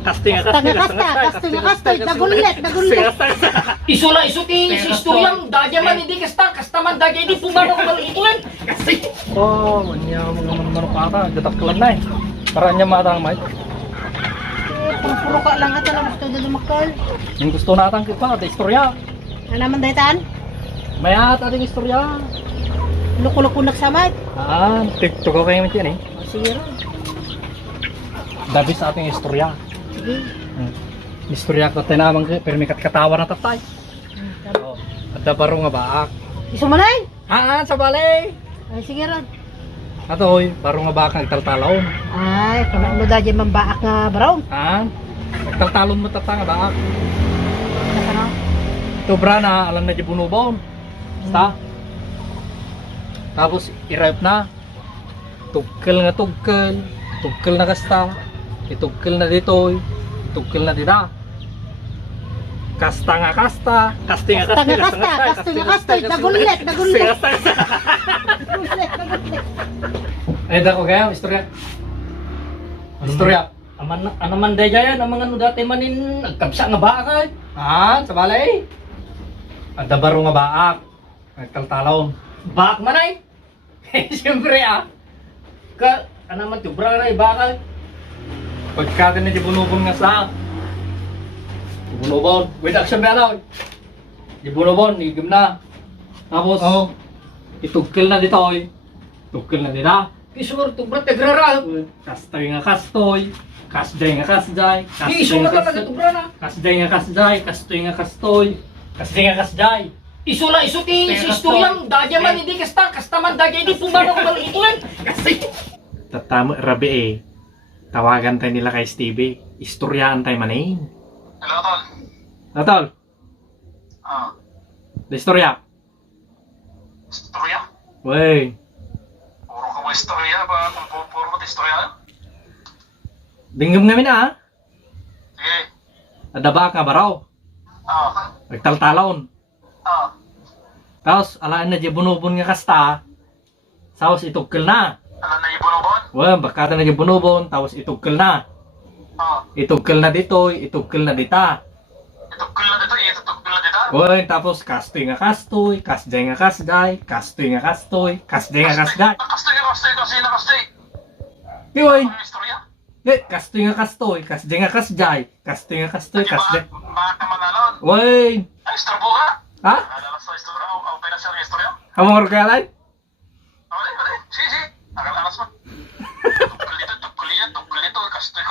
Kastinga nagulit. Isula isuti sa istoryang dagya man hindi kasta man dagya hindi pumano ko ituin. Oh, niya mga manok ata, gataklan na eh. Para niya matang mic. Puro ka lang ata lang gusto dito makal. Yung gusto natang kita, ada istorya. Ano naman dahitan? May ata ding istorya. Luko-luko nagsamay. TikTok ko kayo yan eh. Sige ron. Dabi sa ating istorya. Sige. Istorya ko tinamang pero may katawa na tatay. Oh, at baro nga baak. Iso manay? Sa balay. Ay sige ron. Atoy, baro nga baak nagtaltalon. Ay, kung ano dahil mambaak nga baron. Nagtaltalon mo tata nga baak. Kasano? Tubra na, alam na di bunubon. Basta. Tapos, i-ripe na. Tugkel nga tugkel. Tugkel na kasta. Itugkel na ditoy. Itugkel na dita. Kasta nga kasta. Kasta. Nagulit. Ay, dako kaya, istorya. Istorya. Ano man daya yan, ang mga dati manin nagkabsa nga bakay. Sa balay. Ada baro nga baak. Nagtaltalon. Bak manay. Siyempre ano man tubra na bakay. Pagka na di bunubon nga sa. Di bunubon. With action ba na? Di bunubon, igim na. Tapos, itugkil na dito oy. Tugkil na dito. Kisur tubra tegrara. Kastoy nga kastoy. Kasday nga kasday. Isu na talaga tubra na. Kasday nga kasday. Kastoy nga kastoy. Kasday nga kasday. Isula isuti sa istoryang dagya man hindi kasta man dagya hindi pumano ko ituin. Tatamo, rabi eh. Tawagan tayo nila kay Stevie. Istoryaan tayo manin. Hello, Tol. Natol, the istorya. Istorya? Wey. Puro ka mo istorya ba? Puro mo istorya? Binggam ngamin na Sige. Adaba ka baraw. Nagtaltalon. Tapos, alaan na di bunubon nga kasta. Tapos itugkil na. Alam na ibunobon? Well, baka na di bunubon. Tapos itugkil na. Itugkil na dito, itugkil na dita. Itugkul na dito, itugkul na dito. Well, tapos kastoy nga kastoy, kasday nga kasday, kastoy nga kastoy, kasday nga kasday. Kastoy. Yoy! Ano yung istorya? Kastoy nga kastoy, kasday nga kasday, kastoy nga kastoy, kasday. Bakit naman nalon? Wey! Ay, istorbo ka? Ha? Alalas sa istorya? O pinasya ng istorya? Hamong orgalan? Wala. Sige. Akalalas mo. Tugkul dito, kastoy.